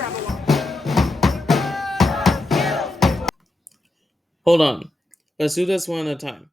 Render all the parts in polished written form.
Hold on. Let's do this one at a time.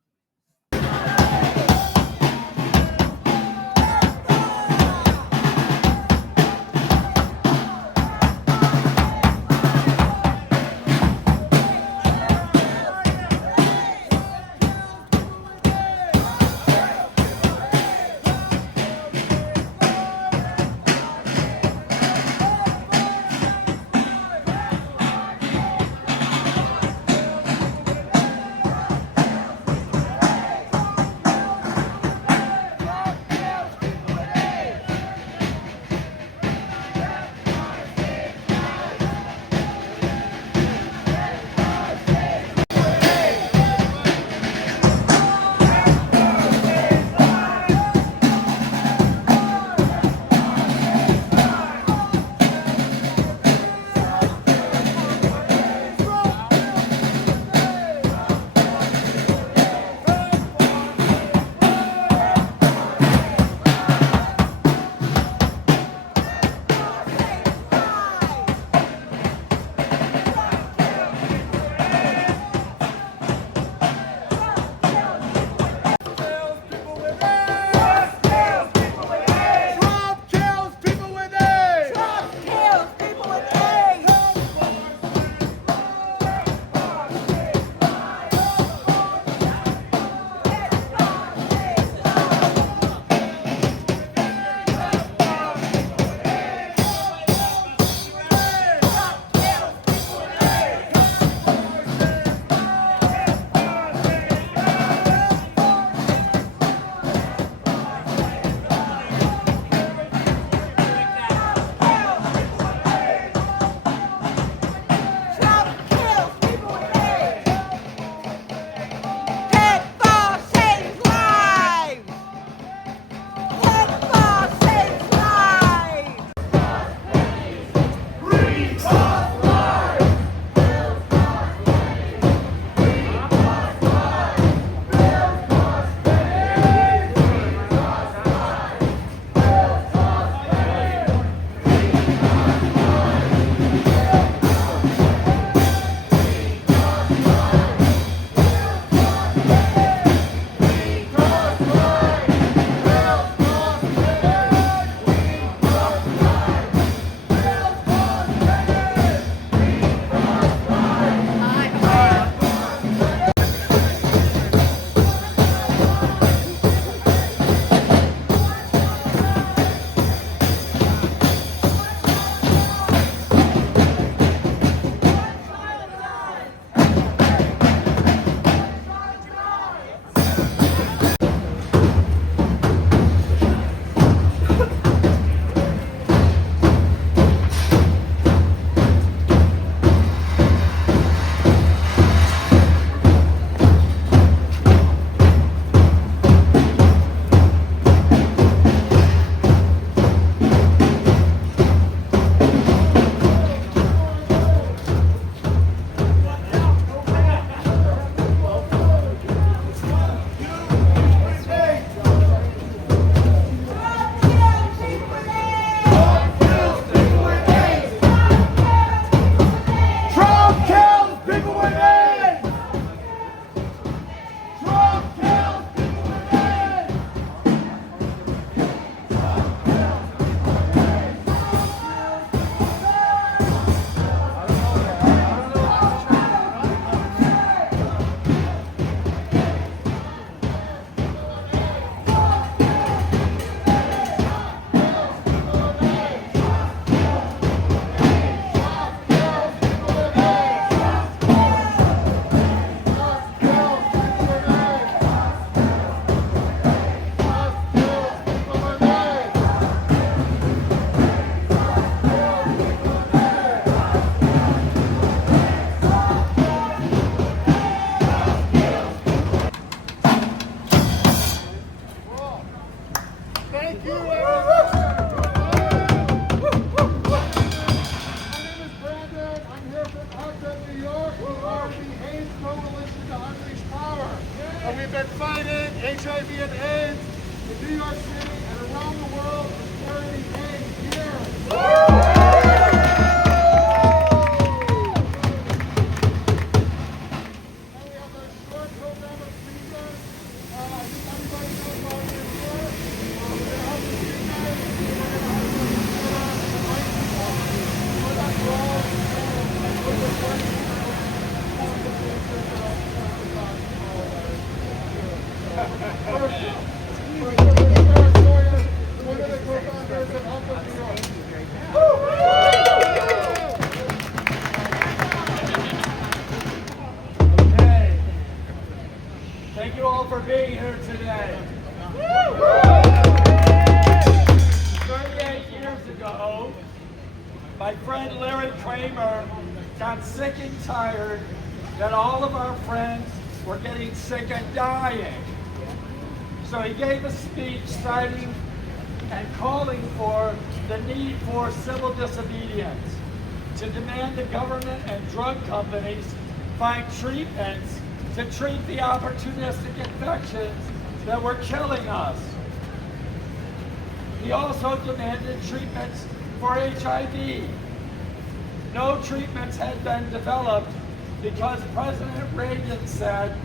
We've been fighting HIV and AIDS in New York City and around the world for 30 days here. being here today. 38 years ago, my friend Larry Kramer got sick and tired that all of our friends were getting sick and dying. So he gave a speech citing and calling for the need for civil disobedience, to demand the government and drug companies find treatments to treat the opportunistic infections that were killing us. He also demanded treatments for HIV. No treatments had been developed because President Reagan said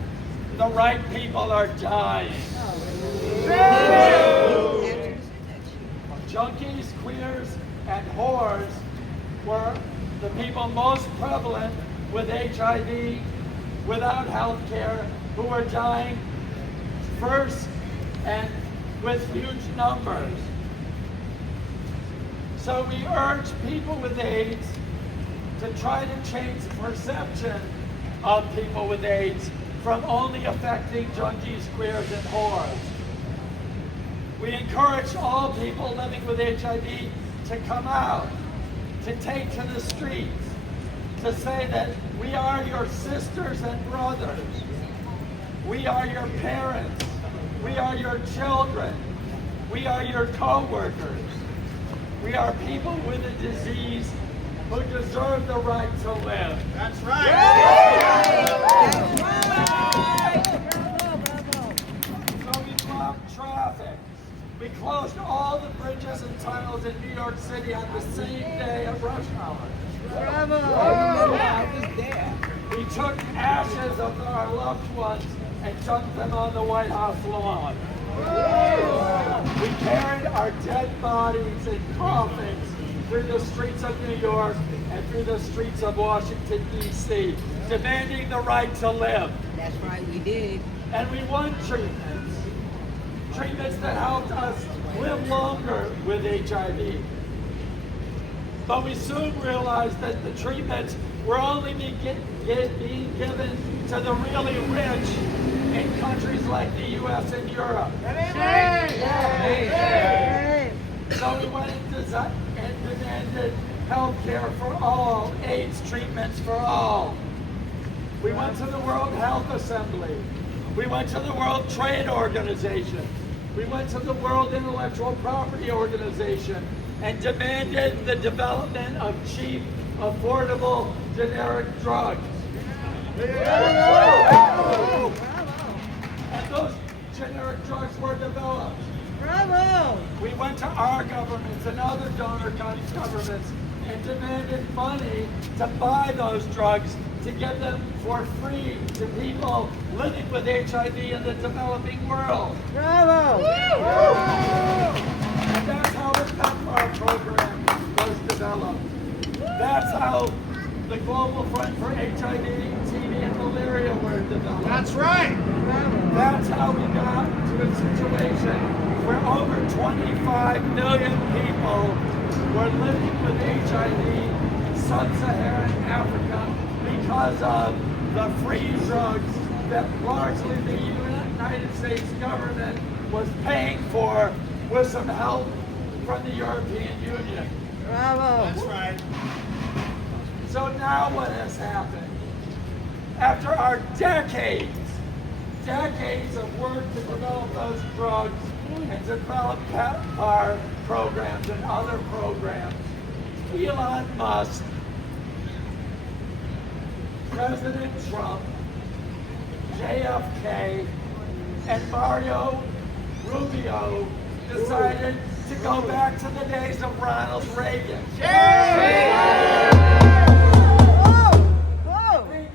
the right people are dying. Junkies, queers, and whores were the people most prevalent with HIV, without health care, who were dying first and with huge numbers. So we urge people with AIDS to try to change the perception of people with AIDS from only affecting junkies, queers, and whores. We encourage all people living with HIV to come out, to take to the streets, to say that we are your sisters and brothers. We are your parents. We are your children. We are your co-workers. We are people with a disease who deserve the right to live. That's right. That's right. So we blocked traffic. We closed all the bridges and tunnels in New York City on the same day of rush hour. Bravo! I was there. We took ashes of our loved ones and dumped them on the White House lawn. We carried our dead bodies in coffins through the streets of New York and through the streets of Washington, D.C., demanding the right to live. That's right, we did. And we won treatments. Treatments that helped us live longer with HIV. But we soon realized that the treatments were only being given to the really rich in countries like the U.S. and Europe. So we went and demanded health care for all, AIDS treatments for all. We went to the World Health Assembly. We went to the World Trade Organization. We went to the World Intellectual Property Organization and demanded the development of cheap, affordable, generic drugs. And those generic drugs were developed. Bravo! We went to our governments and other donor governments and demanded money to buy those drugs, to give them for free to people living with HIV in the developing world. Bravo! And that's how the PEPFAR program was developed. That's how the Global Fund for HIV, TB, and Malaria were developed. That's right. That's how we got to a situation where over 25 million people were living with HIV in sub-Saharan Africa because of the free drugs that largely the United States government was paying for with some help from the European Union. Bravo! That's right. So now what has happened? After our decades of work to develop those drugs and to develop PEPFAR programs and other programs, Elon Musk, President Trump, JFK, and Mario Rubio decided to go back to the days of Ronald Reagan. They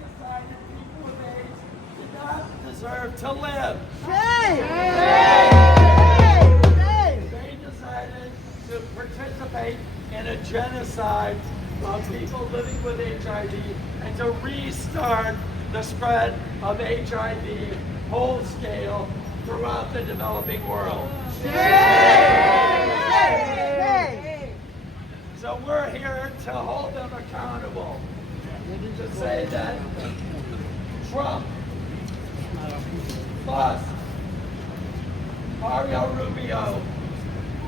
decided people with AIDS did not deserve to live. They decided to participate in a genocide of people living with HIV and to restart the spread of HIV whole scale throughout the developing world. So we're here to hold them accountable, to say that Trump, Musk, Mario Rubio,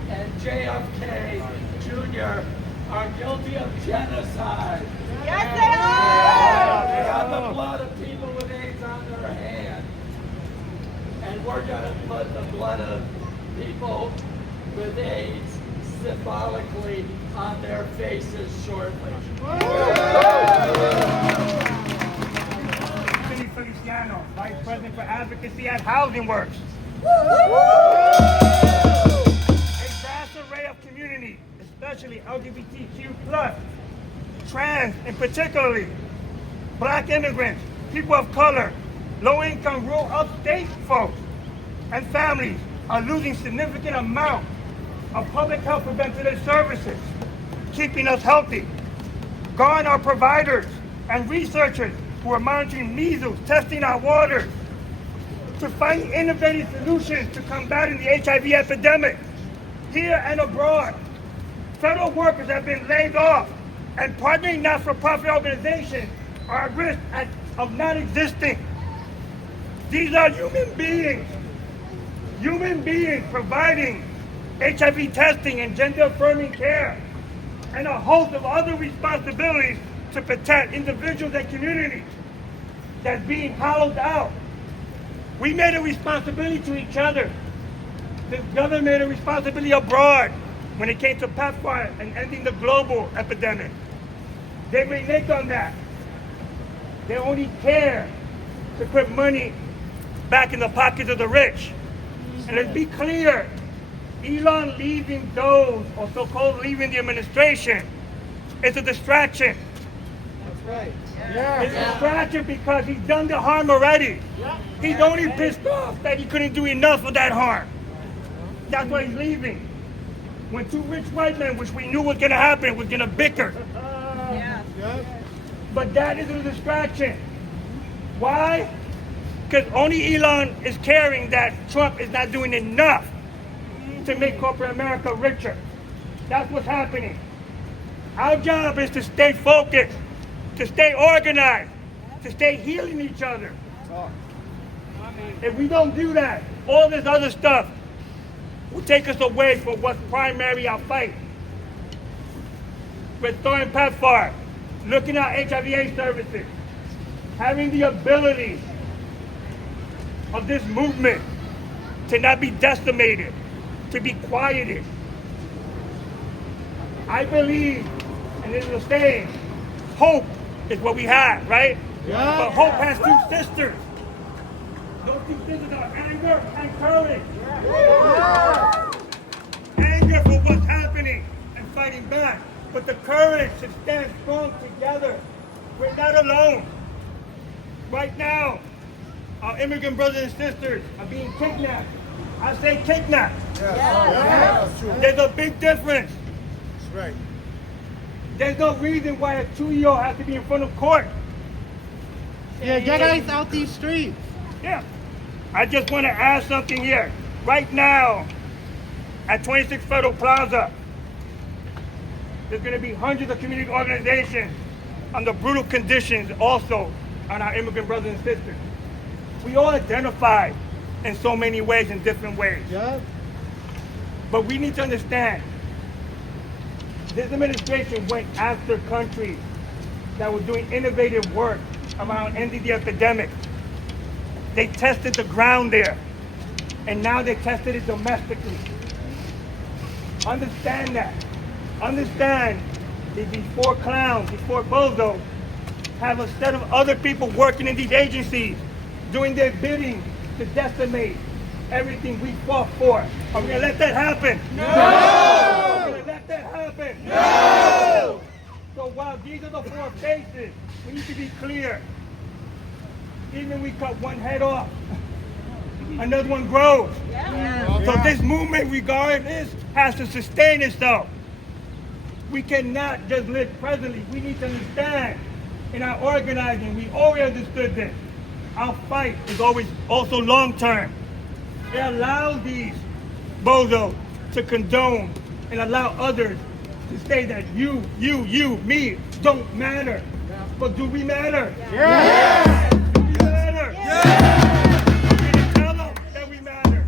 and JFK Jr. are guilty of genocide. Yes, they are! They have the blood of people with AIDS on their hands. And we're going to put the blood of people with AIDS symbolically on their faces shortly. Feliciano, Vice President for Advocacy at Housing Works. A vast array of communities, especially LGBTQ+, trans, and particularly Black immigrants, people of color, low-income rural upstate folks, and families are losing significant amounts of public health preventative services, keeping us healthy. Gone are providers and researchers who are monitoring measles, testing our waters, to find innovative solutions to combating the HIV epidemic here and abroad. Federal workers have been laid off, and partnering not-for-profit organizations are at risk of not existing. These are human beings providing HIV testing and gender-affirming care, and a host of other responsibilities to protect individuals and communities that's being hollowed out. We made a responsibility to each other. This government made a responsibility abroad when it came to PEPFAR and ending the global epidemic. They renege on that. They only care to put money back in the pockets of the rich. And let's be clear, Elon leaving those, or so-called leaving the administration, is a distraction. That's right. It's a distraction because he's done the harm already. He's only pissed off that he couldn't do enough of that harm. That's why he's leaving. When two rich white men, which we knew was going to happen, was going to bicker. Yeah. But that is a distraction. Why? Because only Elon is caring that Trump is not doing enough to make corporate America richer. That's what's happening. Our job is to stay focused, to stay organized, to stay healing each other. If we don't do that, all this other stuff will take us away from what's primary our fight. Restoring PEPFAR, looking at HIV/AIDS services, having the ability of this movement to not be decimated, to be quieted. I believe, and this is a saying, hope is what we have, right? Yeah. But hope has two sisters. Those two sisters are anger and courage. Yeah. Anger for what's happening and fighting back, but the courage to stand strong together. We're not alone. Right now, our immigrant brothers and sisters are being kidnapped. I say kidnapped. Yeah. There's a big difference. That's right. There's no reason why a 2-year-old has to be in front of court. Yeah, get guys out these streets. Yeah. I just want to add something here. Right now, at 26 Federal Plaza, there's going to be hundreds of community organizations under brutal conditions also on our immigrant brothers and sisters. We all identify in so many ways, in different ways. Yeah. But we need to understand, this administration went after countries that were doing innovative work around ending the epidemic. They tested the ground there, and now they tested it domestically. Understand that. Understand that these four clowns, these four bozos, have a set of other people working in these agencies, doing their bidding to decimate everything we fought for. Are we gonna let that happen? No! Are we gonna let that happen? No! So while these are the four faces, we need to be clear. Even if we cut one head off, another one grows. Yeah. So this movement, regardless, has to sustain itself. We cannot just live presently. We need to understand in our organizing, we always understood this. Our fight is always also long-term. It allows these bozos to condone and allow others to say that you, me, don't matter. But do we matter? Yeah. Do we matter? Yeah. We need to tell them that we matter.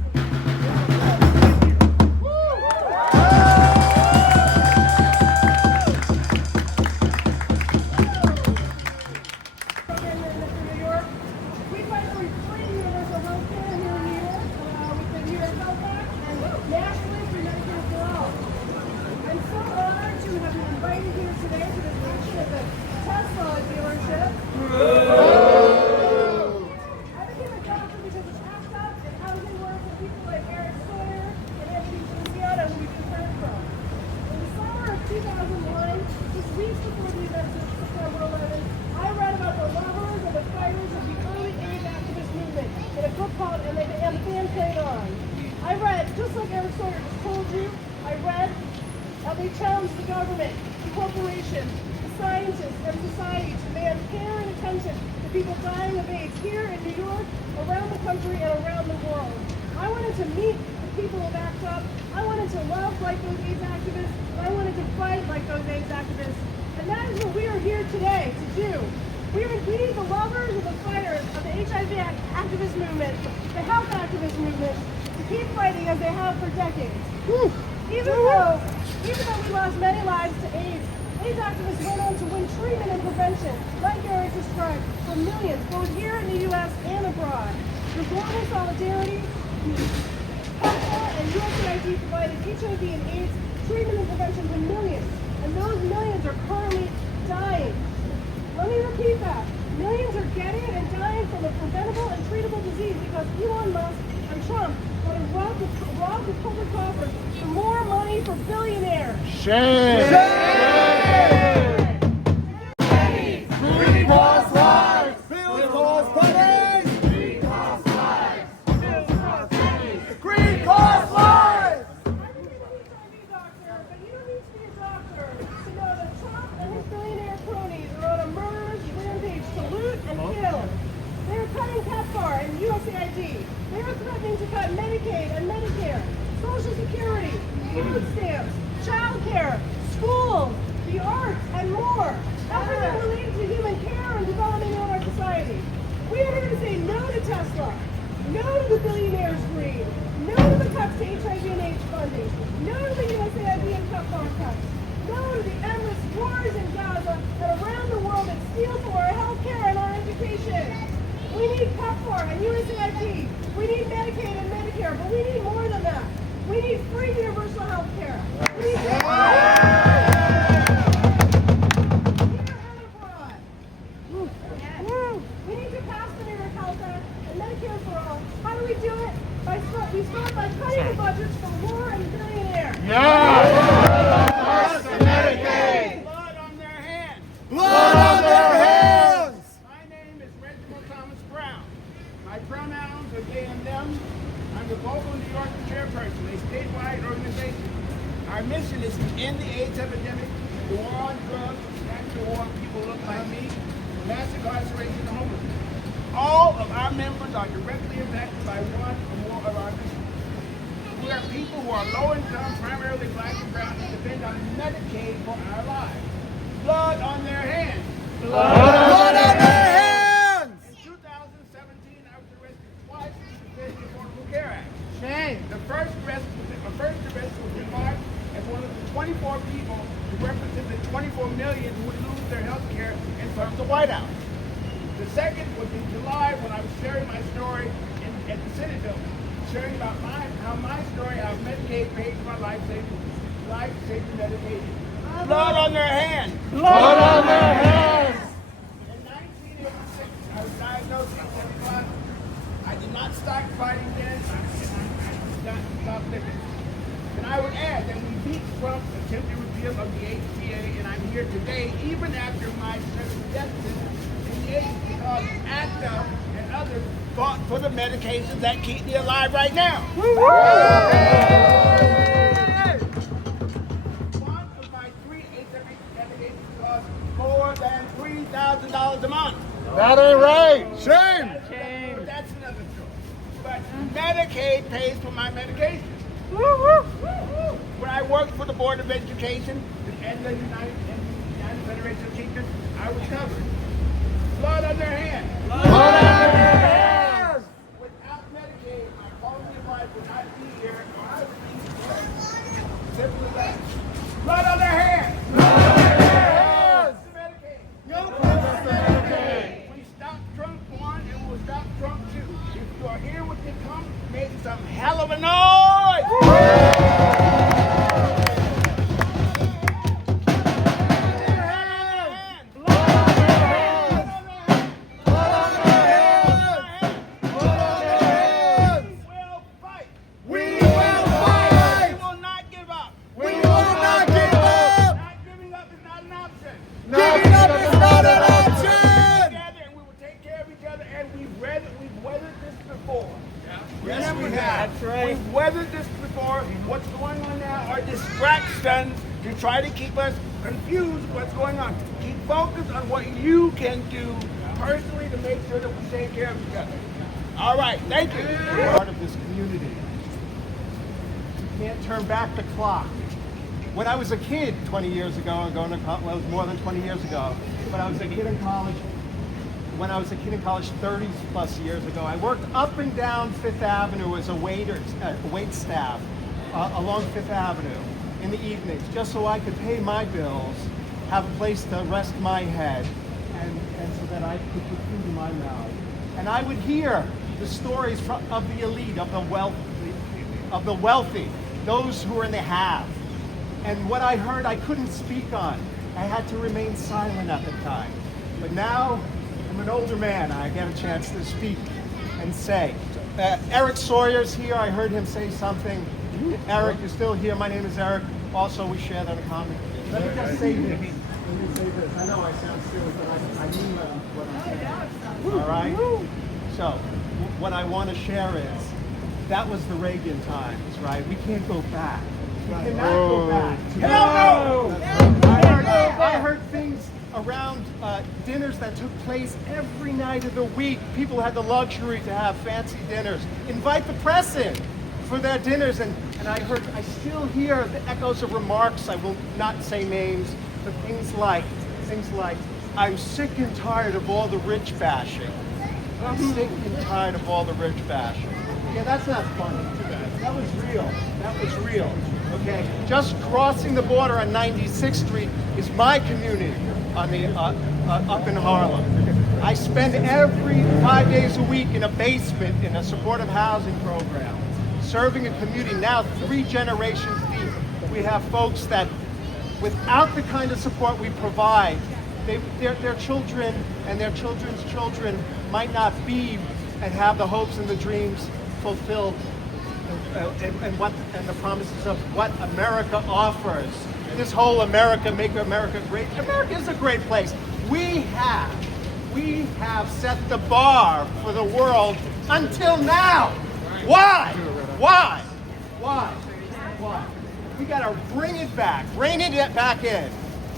just like Eric Sawyer just told you, I read how they challenged the government, the corporations, the scientists, and society to demand care and attention to people dying of AIDS here in New York, around the country, and around the world. I wanted to meet the people who backed up. I wanted to love like those AIDS activists, and I wanted to fight like those AIDS activists. And that is what we are here today to do. We need the lovers and the fighters of the HIV activist movement, the health activist movement, to keep fighting as they have for decades. Even though we lost many lives to AIDS, AIDS activists went on to win treatment and prevention, like Eric described, for millions, both here in the U.S. and abroad. Through global solidarity, HELPA and USAID provided HIV and AIDS treatment and prevention to millions, and those millions are currently dying. Let me repeat that. Millions are getting and dying from a preventable and treatable disease because Elon Musk and Trump want to rob the public coffers for more money for billionaires. Shame! Green cross lives! Bill cross pennies! Green cross lives! Bill cross pennies! Green cross lives! But you don't need to be a doctor to know that Trump and his billionaire cronies are on a murderous rampage to loot and kill. They are cutting PEPFAR and USAID. They are threatening to cut Medicaid and Medicare, Social Security, food stamps, child care, schools, the arts, and more. Everything related to human care and development in our society. We are here to say no to Tesla, no to the billionaires' greed, no to the cuts to HIV and AIDS funding, no to the USAID and PEPFAR cuts, no to the endless wars in Gaza and around the world that steal from our health care and our education. We need PEPFAR and USAID. We need Medicaid and Medicare, but we need more than that. We need free universal health care. We need here and abroad. We need to pass the New York Health Act and Medicare for all. How do we do it? We start by cutting the budgets for war and billionaires. Pass the Medicaid! Blood on their hands. Blood on their hands! My name is Reginald Thomas Brown. My pronouns are they and them. I'm the Global New York chairperson, a statewide organization. Our mission is to end the AIDS epidemic, the war on drugs, the war on people who look like me, mass incarceration and homelessness. All of our members are directly impacted by one or more of our missions. We are people who are low income, primarily black and brown, and depend on Medicaid for our lives. Blood on their hands. Blood on their hands! In 2017, I was arrested twice to defend the Affordable Care Act. Shame! The first arrest was remarked as one of the 24 people who represented 24 million who would lose their health care in front of the White House. The second was in July when I was sharing my story at the Senate building, sharing about how my story, how Medicaid paid for my life-saving medication. Blood on their hands. Blood on their hands! In 1986, I was diagnosed with Federal Plaza. I did not stop fighting then, and I did not stop living. And I would add that we beat Trump's attempted repeal of the ICEy, and I'm here today, even after my death sentence in the 80s, because ACTA and others fought for the medications that keep me alive right now. One of my 3 HIV medications costs more than $3,000 a month. That ain't right! Shame! But that's another story. But Medicaid pays for my medication. When I worked for the Board of Education and the United Federation of Teachers, I was covered. Blood on their hands. Blood on their hands! Without Medicaid, my quality of life would not be here, or I would be dead. Simply that. Blood on their hands. Blood on their hands! Medicaid. No protest to Medicaid! We stopped Trump 1 and we'll stop Trump 2. If you are here with the Trump, make some hell of a noise! try to keep us confused what's going on. Keep focused on what you can do personally to make sure that we take care of each other. All right, thank you. Part of this community. You can't turn back the clock. When I was a kid 20 years ago, well, it was more than 20 years ago, when I was a kid in college, 30 plus years ago, I worked up and down Fifth Avenue as a wait staff along Fifth Avenue in the evenings, just so I could pay my bills, have a place to rest my head, and so that I could put food in my mouth. And I would hear the stories of the elite, of the wealthy, those who were in the have. And what I heard, I couldn't speak on. I had to remain silent at the time. But now, I'm an older man. I get a chance to speak and say. Eric Sawyer's here. I heard him say something. Eric is still here. My name is Eric. Also, we share that in common. Let me just say this. I know I sound silly, but I mean what I'm saying. All right? So, what I want to share is, that was the Reagan times, right? We can't go back. We cannot go back. Hell no! I heard things around dinners that took place every night of the week. People had the luxury to have fancy dinners. Invite the press in for their dinners, and I still hear the echoes of remarks. I will not say names, but things like, I'm sick and tired of all the rich bashing. I'm sick and tired of all the rich bashing. Yeah, that's not funny. That was real. That was real. Okay, just crossing the border on 96th Street is my community on the up in Harlem. I spend every 5 days a week in a basement in a supportive housing program, serving a community now 3 generations deep. We have folks that, without the kind of support we provide, their children and their children's children might not be and have the hopes and the dreams fulfilled. And the promises of what America offers. This whole America, make America great. America is a great place. We have set the bar for the world until now. Why? We gotta bring it back, rein it back in.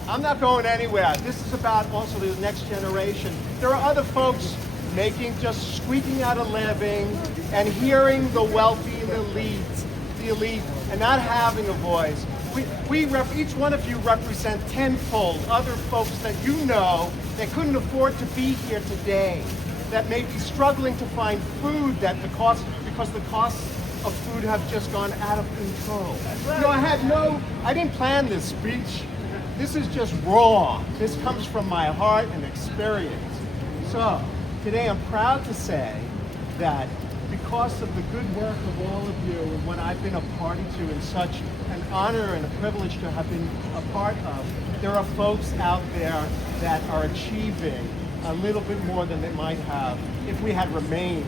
I'm not going anywhere. This is about also the next generation. There are other folks just squeaking out a living and hearing the wealthy and the elite, and not having a voice. Each one of you represent tenfold other folks that you know that couldn't afford to be here today, that may be struggling to find food because the costs of food have just gone out of control. You know, I didn't plan this speech. This is just raw. This comes from my heart and experience. So, today I'm proud to say that because of the good work of all of you and what I've been a party to and such an honor and a privilege to have been a part of, there are folks out there that are achieving a little bit more than they might have if we had remained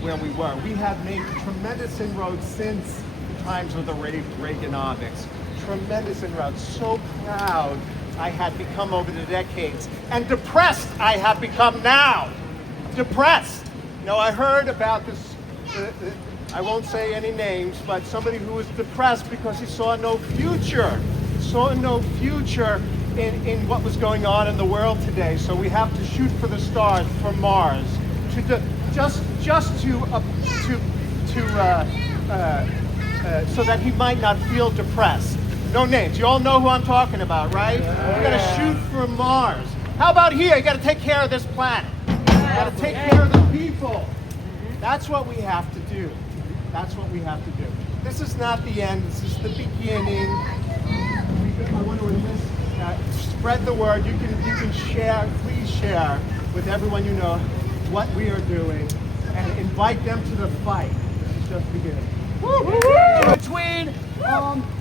where we were. We have made tremendous inroads since the times of the Reaganomics. Tremendous inroads. So proud I had become over the decades, and depressed I have become now. Depressed. You know, I heard about this, I won't say any names, but somebody who was depressed because he saw no future. Saw no future in what was going on in the world today. So we have to shoot for the stars, for Mars, so that he might not feel depressed. No names. You all know who I'm talking about, right? We gotta shoot for Mars. How about here? You gotta take care of this planet. You gotta take care of the people. That's what we have to do. That's what we have to do. This is not the end. This is the beginning. I want to enlist, spread the word. You can share. Please share with everyone you know what we are doing, and invite them to the fight. This is just beginning. Between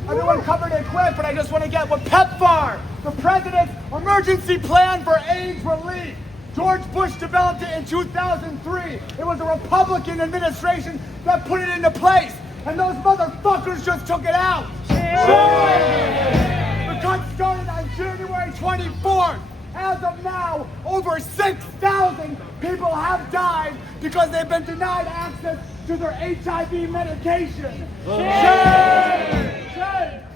everyone covered it quick, but I just want to get what PEPFAR, the President's Emergency Plan for AIDS Relief. George Bush developed it in 2003. It was a Republican administration that put it into place, and those motherfuckers just took it out. The cut started on January 24th. As of now, over 6,000 people have died because they've been denied access to their HIV medication. Shame!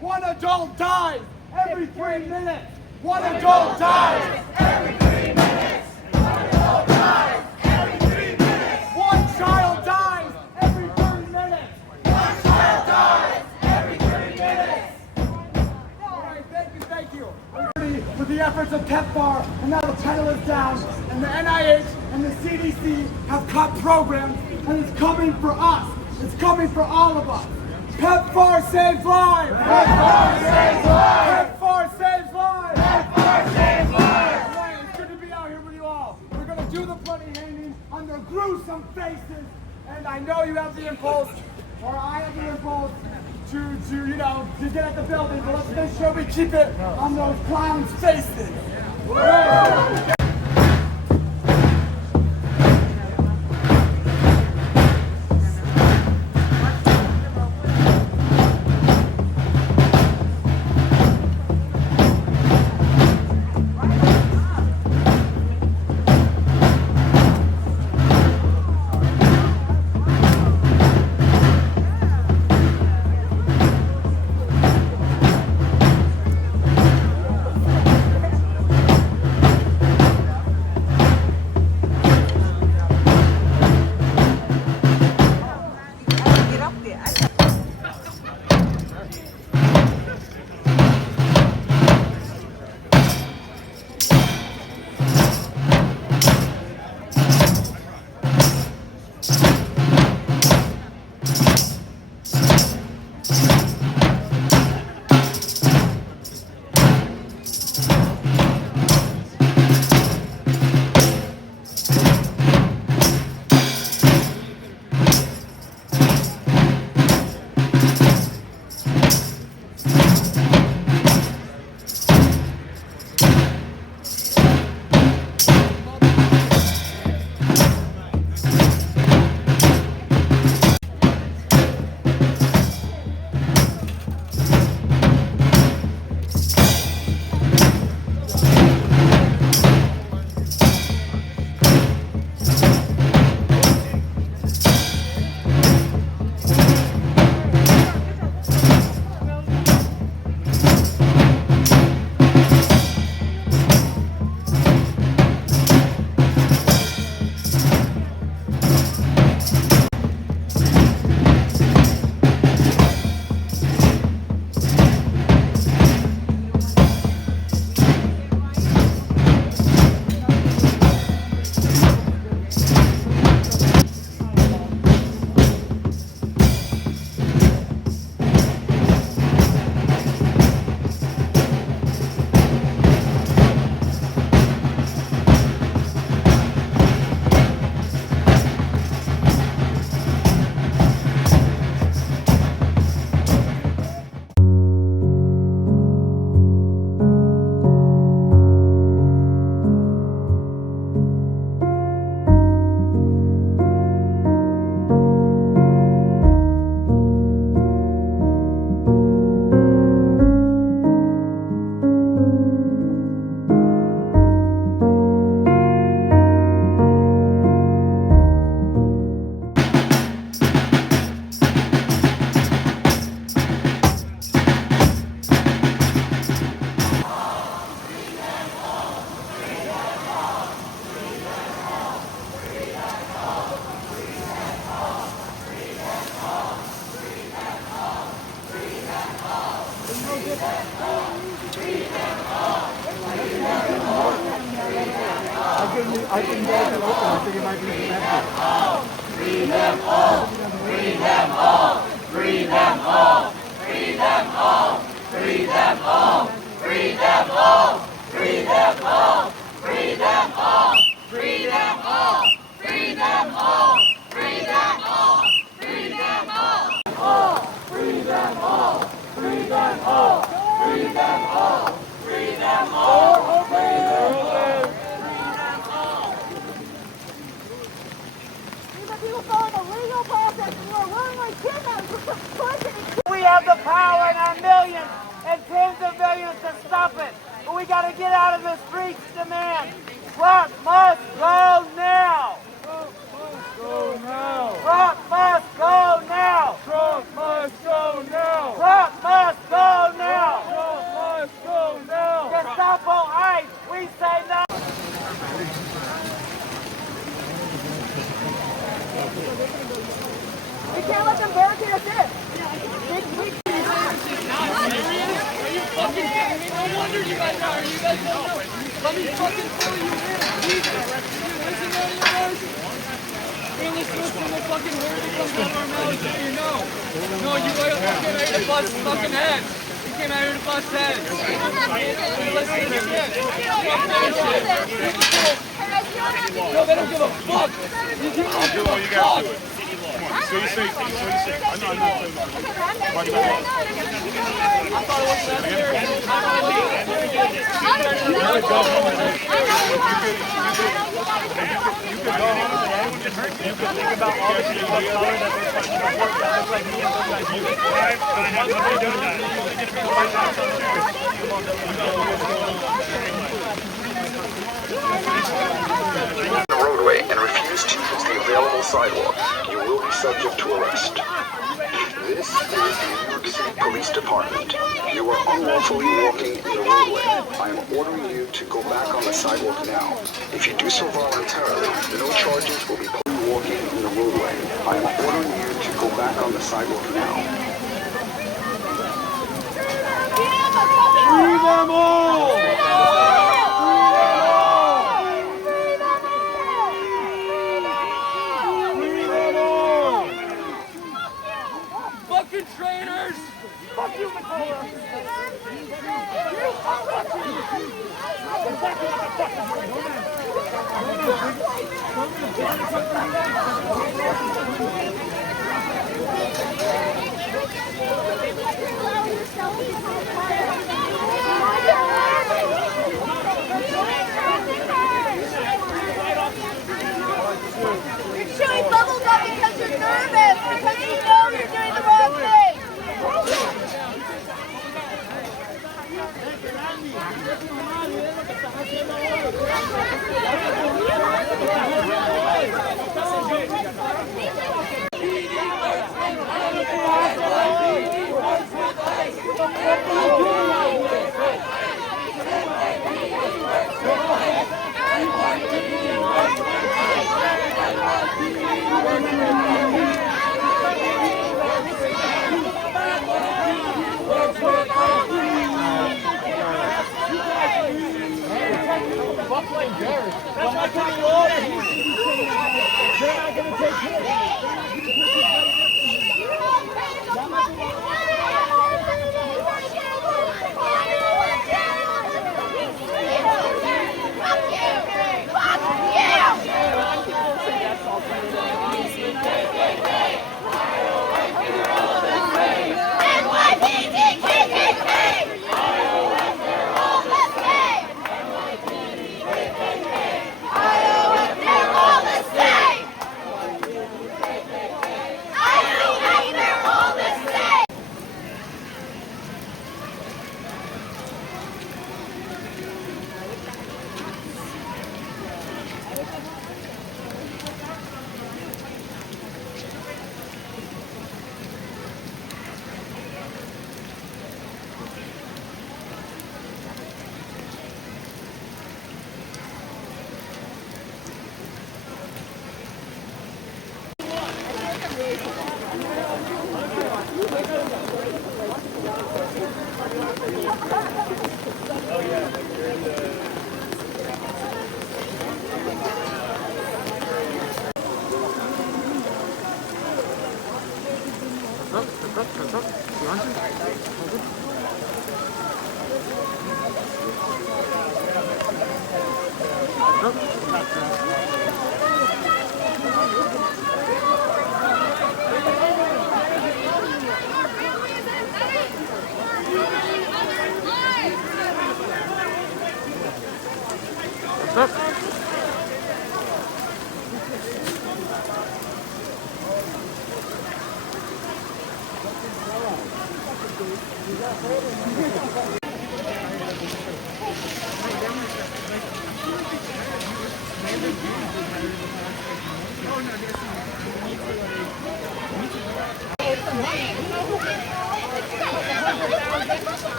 One adult died every 3 minutes. One adult dies every 3 minutes. One adult dies every 3 minutes. One child dies every 30 minutes. One child dies every 30 minutes. All right, thank you. With the efforts of PEPFAR, and now the title is down, and the NIH and the CDC have cut programs, and it's coming for us. It's coming for all of us. PEPFAR saves lives! PEPFAR saves lives! PEPFAR saves lives! PEPFAR saves lives! All right, it's good to be out here with you all. We're going to do the bloody hanging on their gruesome faces, and I know you have the impulse, or I have the impulse, to get at the building, but let's make sure we keep it on those clowns' faces. I can get it open. I think it might be connected. Free them all! Free them all! Free them all! Free them all! Free them all! Free them all! Free them all! Free them all! Free them all! Free them all! Free them all! Free them all! Free them all! Free them all! Free them all! Free them all! Free them all! People follow the legal process and we're willingly kidnapped. We have the power in our millions and tens of millions to stop it. But we got to get out of the streets, demand trucks, can't let them barricade us in. Are you fucking kidding me? No wonder you guys are. You guys don't know. Let me fucking fill you in. Jesus. You listen to any of those? You're listening to the fucking word that comes out of our mouths that you know. No, you fucking came out here to bust fucking heads. You came out here to bust heads. You listen to this shit. Fuck that shit. No, they don't give a fuck. You don't give a fuck. So you say, I know. I thought it wasn't that serious. You could go home today. You could think about all the people of color that they're trying to report that look like me and look like you. The roadway and refuse to use the available sidewalk, you will be subject to arrest. This is the New York City Police Department. You are unlawfully walking in the roadway. I am ordering you to go back on the sidewalk now. If you do so voluntarily, no charges will be put walking in the roadway. I am ordering you to go back on the sidewalk now. Free them all! Fucking traitors! Fuck you, You're chewing bubble gum because you're nervous, because you know you're doing the wrong thing. That's my kind of law. They're not going to take care of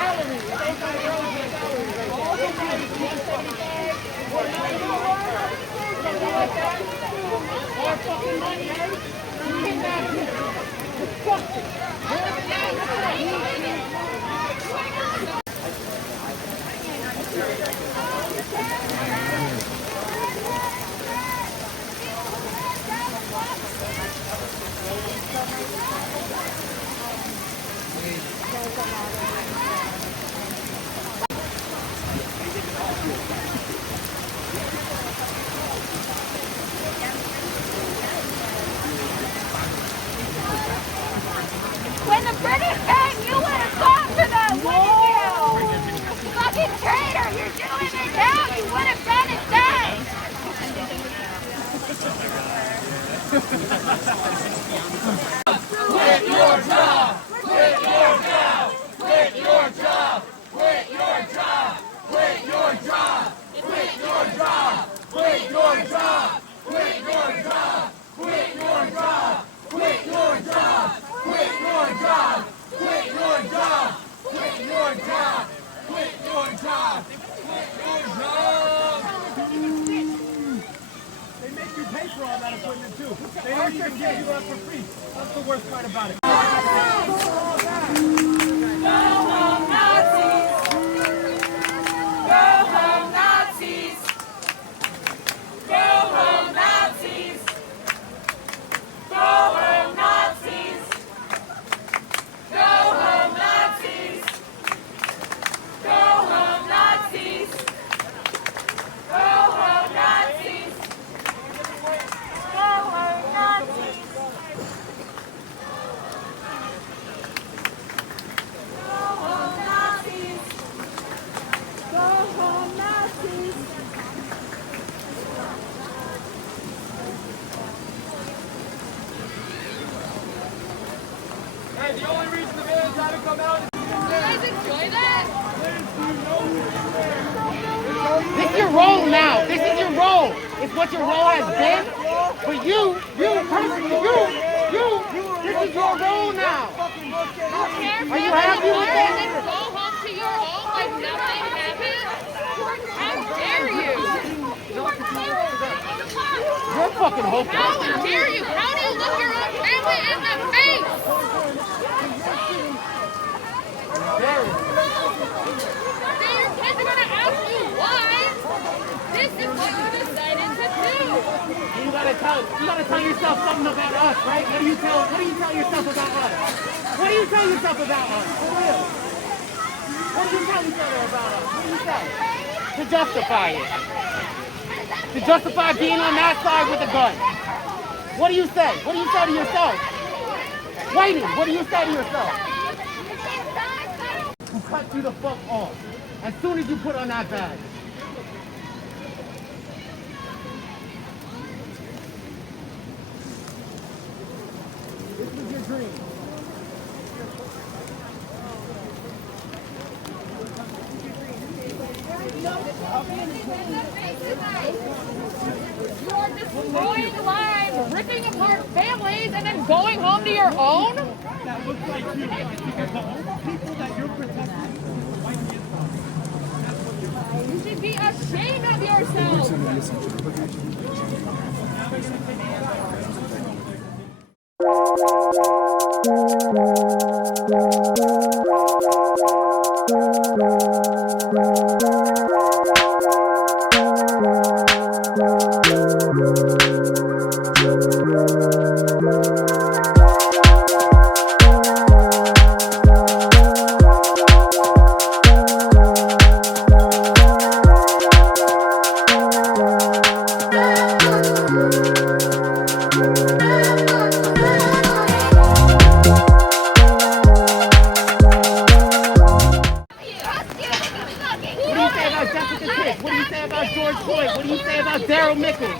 Salary. fucking money, eh? You kidnapped me. Disgusting. When the British came, you would have fought for them, wouldn't you? Fucking traitor, you're doing it now. You would have done it then. Quit your job! Quit your job! Quit your job! Quit your job! Quit your job! Quit your job! Quit your job! Quit your job! Quit your job! Quit your job! Quit your job! Quit your job! Quit your job! Quit your job! Quit your job! They make you pay for all that equipment too. They don't even give you that for free. That's the worst part about it. Go home, Nazis! Go home, Nazis! Go home, Nazis! Go home, Nazis! Go home, Nazis! Go home, Nazis! Go home, Nazis! Go home, Nazis! Hey, the only reason the vans haven't come out is You guys enjoy that? This is your role now. This is your role. It's what your role has been. But you personally, this is your role now. Are you happy with that? Go home to your home like nothing happened? How dare you? You're fucking hopeless. How dare you? How do you look your own family in the face? Then your kids are gonna ask you why. This is what you decided to do. You gotta tell yourself something about us, right? What do you tell yourself about us? What do you tell yourself about us? For real. What do you tell each other about us? What do you say? To justify it. To justify being on that side with a gun. What do you say? What do you say to yourself? Waiting, what do you say to yourself? Who cut you the fuck off as soon as you put on that badge? This was your dream. You're destroying lives, ripping apart families, and then going home to your own? That looks like you. Because the only people that you're protecting is the white kids. You should be ashamed of yourself.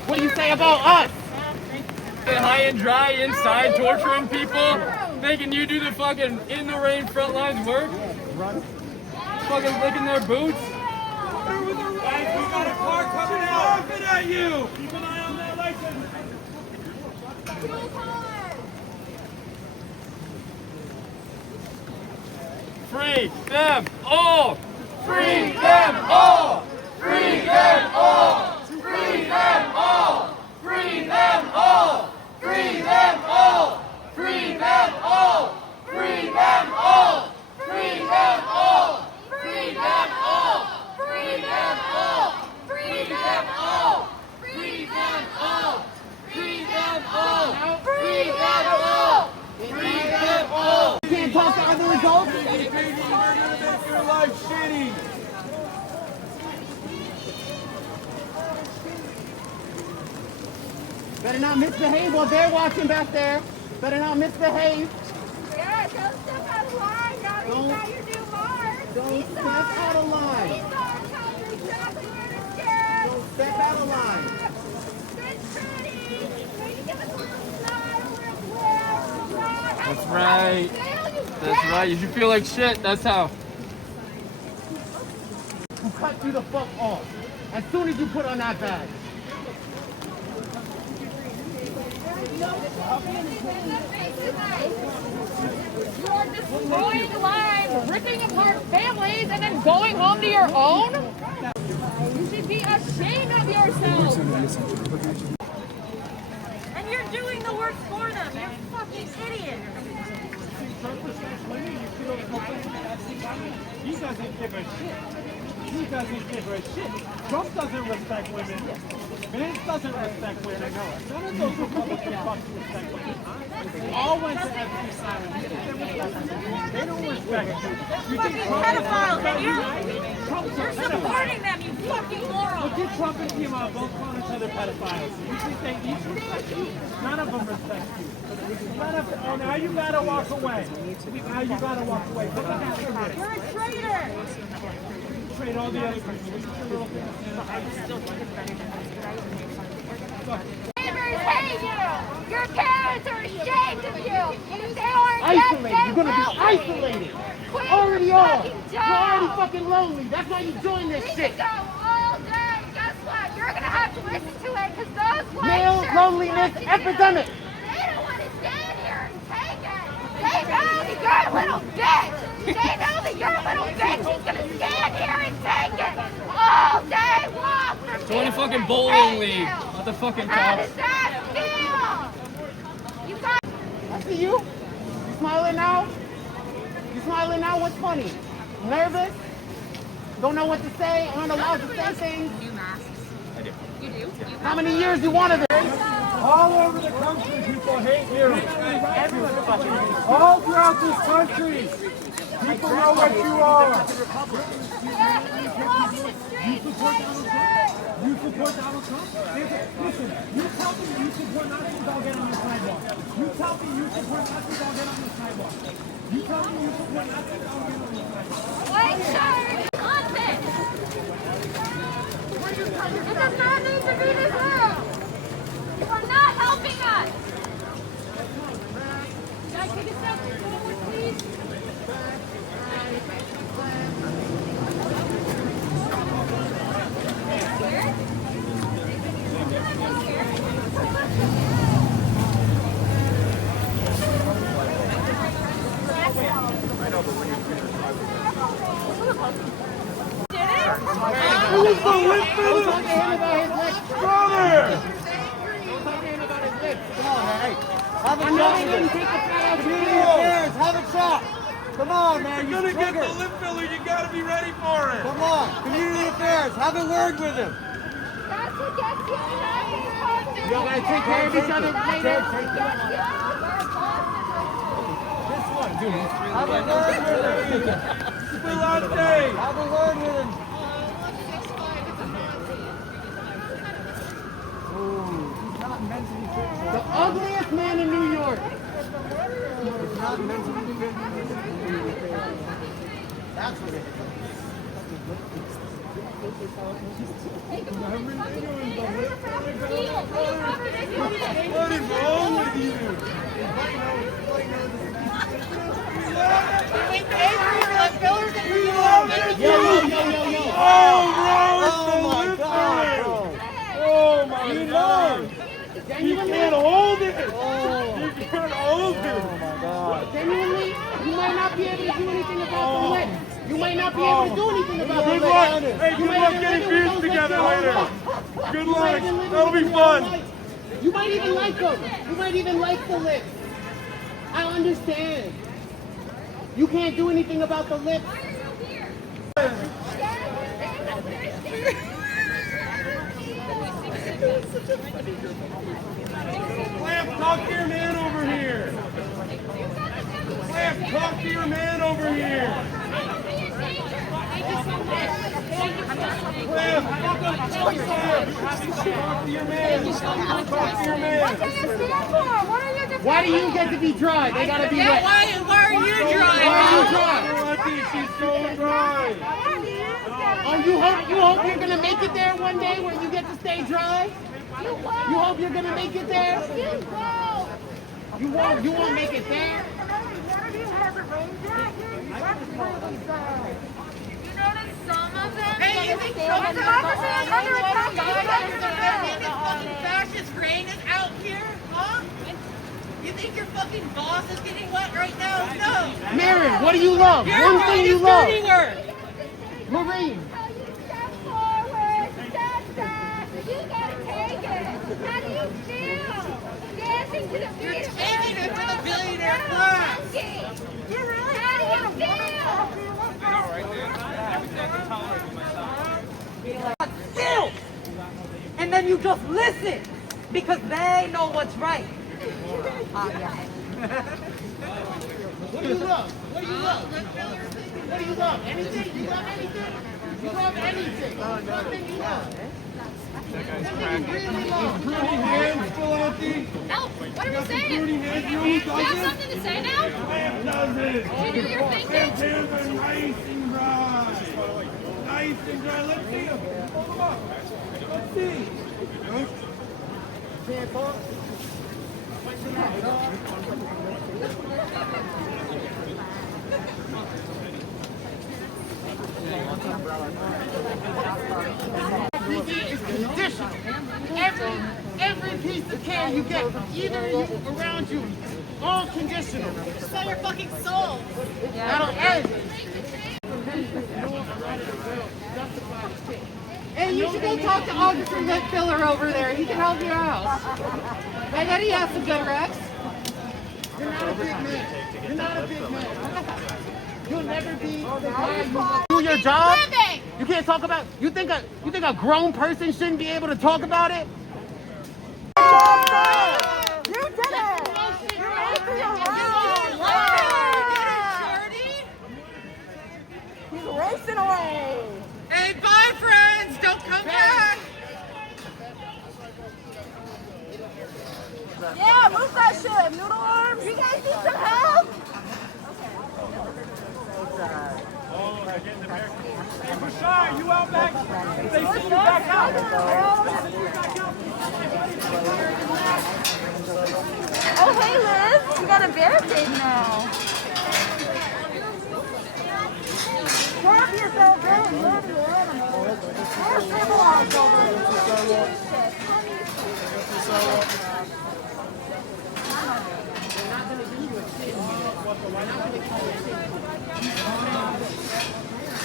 What do you say about us? high and dry inside, torturing people, making you do the fucking in the rain front lines work, fucking licking their boots. Guys, we got a car coming out. Laughing at you. Keep an eye on that license. Free them all! Free them all! Free them all! Free them all! Free them all! are the results? You're gonna make your life shitty. Better not misbehave while they're watching back there. Better not misbehave. Yeah, don't step out of line. Now you got your new mark. Don't step out of line. These are exactly where to stand. Don't step out of line. It's pretty. Maybe give us a little smile real quick. That's right. That's right. You should feel like shit. That's how. Who cut you the fuck off as soon as you put on that badge? You're destroying lives, ripping apart families, and then going home to your own? You should be ashamed of yourself. And you're doing the work for them. You're fucking idiot. He doesn't give a shit. He doesn't give a shit. Trump doesn't respect women. Vince doesn't respect women. None of those Republican fucks respect women. They all went to FP Simon. They don't respect you. You think Trump Pedophiles, and Trump's a you're pedophile. supporting them, you fucking moron. Look at Trump and Kima both calling each other pedophiles. You think they each respect you? None of them respect you. Oh, now you gotta walk away. Now you gotta walk away. Put the hat in there. You're a traitor. Trade all the other people. Neighbors hate you. Your parents are ashamed of you. They are Isolated. You're gonna be isolated. Already are. You're already job. fucking lonely. That's why you joined this We shit. could go all day. Guess what? You're gonna have to listen to it because those white Male shirts loneliness want you. epidemic. They don't want to stand here and take it. They know that you're a little bitch. They know that you're a little bitch. He's gonna stand here and take it all day long from Join a people fucking that bowling hate league. you. Not the fucking How cops. does that feel? You got. I see you. You smiling now? You smiling now? What's funny? Nervous? Don't know what to say? Aren't allowed to say things? New masks. You do? How many years you wanted this? All over the country, people hate you. All throughout this country, people know what you are. You support Donald Trump? Listen, you tell me you support Nazis, I'll get on the sidewalk. You tell me you support Nazis, I'll get on the sidewalk. You tell me you support Nazis, I'll get on the sidewalk. White shirt. Content. It does not need to be this loud. You are not helping us. Can I take a selfie forward, please? Don't talk to him about his lips. Brother! Don't talk to him about his lips. Come on, man. Hey, have a I know shot. they didn't take the fat out of Community you. affairs, have a shot. Come on, man. You're You gonna get trigger. the lip filler, you gotta be ready for it. Come on. Community affairs, have a word with him. That's what gets you united. Y'all gotta take care of each other later. Have a word with him. Brillante. Have a word with him. The ugliest man in New York. Not mentally fit. That's what it is. What is wrong with you? Oh my God, bro. Oh my God! You Genuinely, can't hold it! Oh. You can't hold it! Oh my God. genuinely, you might not be able to do anything about the lips. You might not be able to do anything about the Good lips. luck! Hey, good luck getting views together later! Good luck! That'll be fun! You might even like them. You might even like the lips. I understand. You can't do anything about the lips. Lamp, talk to your man over here! Lamp, talk to your man Why do you get to be dry? They gotta be wet. Yeah, why are you dry? Why are you dry? She's so dry. Oh, you hope you're gonna make it there one day where you get to stay dry? You hope you're gonna make it there? You won't make it there? Some of them. Hey, you think Trump's under attack? fascist reign is out here, huh? You think your fucking boss is getting wet right now? No. Marin, what do you love? Your One thing you love. dirty work. Marine. Step forward, step back. You gotta take it. How do you feel? Dancing to the beat You're of taking it to the billionaire class. You really how do you feel? Still. And then you just listen because they know what's right. What do you love? What do you love? What do you love? Anything? You love anything? You love anything? Nothing you love. Nothing you really love. No, what are we saying? You have something to say now? Can you do your thinking? Hands are nice and dry. Nice and dry. Let's see them. Hold them up. Let's see. Can't talk. Is conditional. Every piece of care you get from either of you around you, all conditional. Sell your fucking soul. That'll end. Hey, you should go talk to Officer Lip Filler over there. He can help you out. I bet he has some good recs. You're not a big man. You're not a big man. You'll never be the guy you do your job. You can't talk about. You think a grown person shouldn't be able to talk about it? You did it! You're after your He's racing away! Hey, bye, friends. Don't come back. Yeah, move that shit, noodle arms! You guys need some help? Hey, Rashad, you out back? They send you back out. They send you back out. Oh, hey, Liz. You got a barricade now. Grab yourself in. You're the animal. We're civilized over here.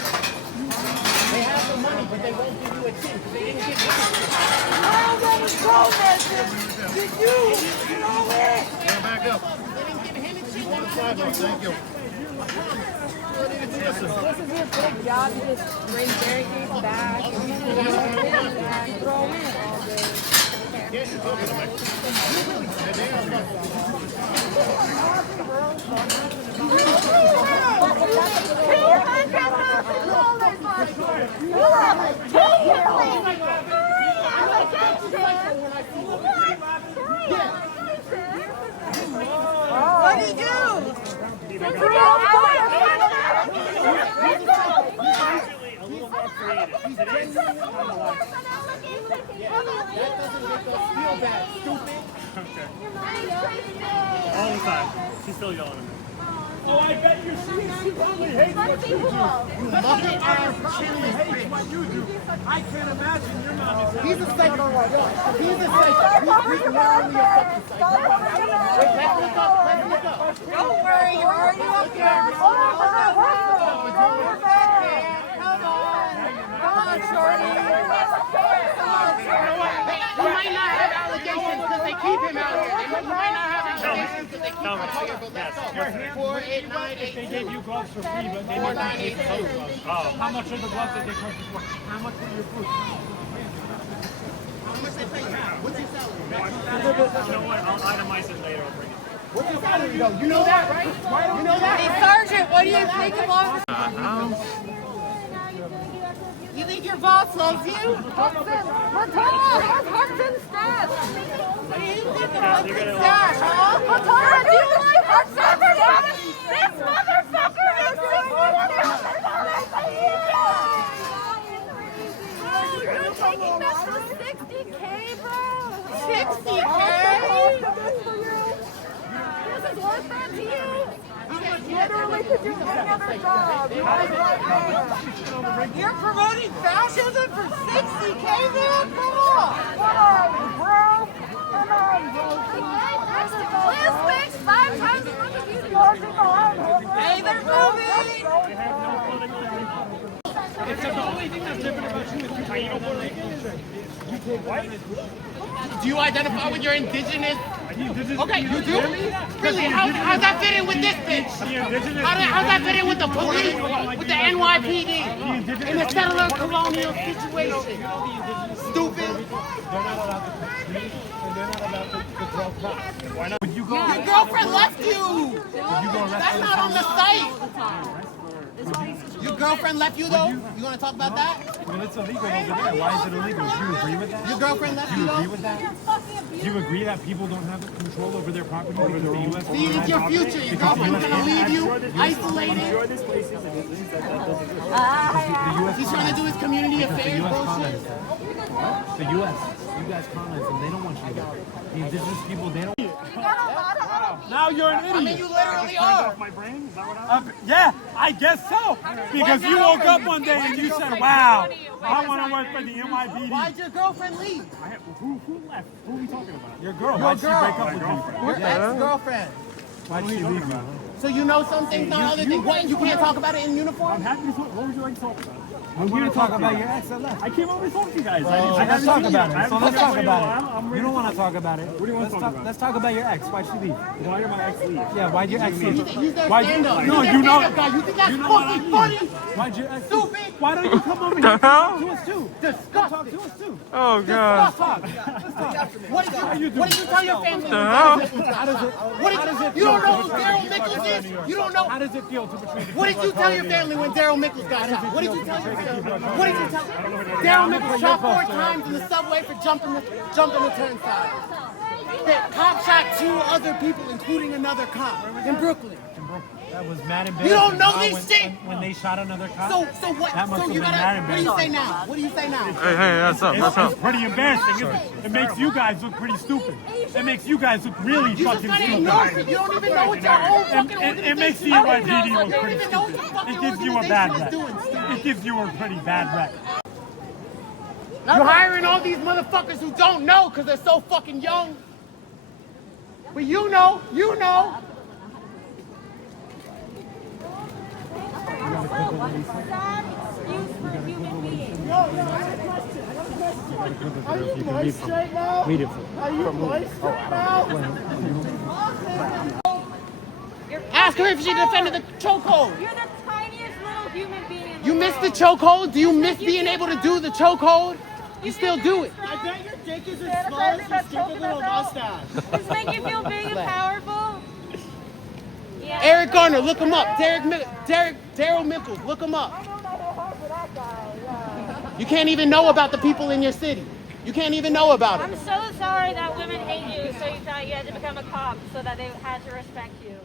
They have the money, but they won't give you a tip because they didn't give you a tip. I'm gonna go, Message. Did you know it? Back up. They didn't give him a tip. Thank you. This is your big job. You just bring barricades back and throw in all day. What do you do? All the time. She's still yelling at me. Oh, I bet you she probably hates what you do. You mother ass She hates what you do. I can't imagine your mom is He's a psycho. He's a psycho. He's literally a fucking psycho. Let's look up. Let's look up. Don't worry, you're already up here. Come on, Shorty. He might not have allegations because they keep him out here. He might not have allegations because they keep him out here. But let's go. 4898. They gave you gloves for free, but they didn't give you other gloves. Oh, how much are the gloves that they purchased for? How much were your boots? How much they pay you? What's your salary? You know what? I'll itemize it later. I'll bring it. What's your salary though? You know that, right? You know that, Hey, right? Sergeant, what do you think of Officer? You think your boss loves you? Hudson, we're tall. Where's Hudson's stash? What do you think of Hudson's stash, huh? Katara, do you like Hudson? This motherfucker is 60. You're taking this for 60K, bro. 60K? This is worth that to you? Literally could do any other job. You're promoting fascism for 60K, man? Come on! Come on, bro. Come on, bro. This makes 5 times as much as you do. Hey, they're moving! Except the only thing that's different about you is you don't Puerto Rican. You take white. Do you identify with your indigenous? Indigenous. Okay, you do? Really? How's that fit in with this bitch? How's that fit in with the police? With the NYPD? In the settler colonial situation? Stupid. Why not? Would you go? Your girlfriend left you. That's not on the site. Your girlfriend left you though? You want to talk about that? Well, it's illegal over there. Why is it illegal? Do you agree with that? Your girlfriend left Do you you though? agree with that? Do you agree that people don't have control over their property because the U.S. See, it's your future. Your girlfriend's gonna leave you isolated. He's trying to do his community affairs bullshit. The U.S. You guys colonize them. They don't want you to go. The indigenous people, they don't. Now you're an idiot. I mean, you literally are. My brain? Is that what yeah, I guess so. Because you woke up one day and you said, wow, I want to work for the NYPD. Why'd your girlfriend leave? Who left? Who are we talking about? Your girl. Your Why'd she girl. break up with you? Your ex-girlfriend. Why'd she leave you? So you know some things, not other things. What, you can't talk about it in I'm uniform? happy to talk. What would you like to talk about? I'm here to talk about your ex that left. I came over to talk to you guys. Let's talk about it. So let's talk about it. You don't want to talk about it. What do you want to talk about? Let's talk about your ex. Why'd she leave? Why did my ex leave? Yeah, why'd your ex leave? He's their Why stand-up. no, He's you their know. stand-up guy. You think that's You know what I fucking mean. funny? Why'd your ex? Stupid. Why don't you come over here and talk to us too? Disgusting. Talk to us too. Oh god. What did you tell your family? hell? How does it? What did you don't know who Daryl Nichols is? You don't know. How does it feel to betray the What did you tell your family when Daryl Nichols got shot? What did you tell your family? What did you tell? Daryl Nichols shot 4 times in the subway for jumping the turnstile. The cop shot 2 other people, including another cop in Brooklyn. That was mad embarrassing. You don't know Huh? this shit. When they shot another cop. So what? That must So have you been gotta. mad What do you say embarrassing. now? What do you say now? Hey, that's up. It's pretty embarrassing, isn't it? It makes you guys look pretty stupid. It makes you guys look really You just fucking gotta stupid. ignore it. You don't even know what your own fucking organization It makes the is NYPD doing. look You don't pretty even know what stupid. your fucking It gives you a bad organization rep. is doing. It gives you a pretty bad rep. You're hiring all these motherfuckers who don't know because they're so fucking young. But you know. Are you moist right now? Are you moist right now? Ask her if she defended the chokehold. You're the tiniest little human being in the You missed the world. chokehold? Do you miss being able to do the chokehold? You still do it. I bet your dick is as small as your stupid little mustache. Does this make you feel big and powerful? Yeah. Eric Garner, look him up. Daryl Mickles, look him up. You can't even know about the people in your city. You can't even know about I'm it. so sorry that women hate you, so you thought you had to become a cop so that they had to respect you.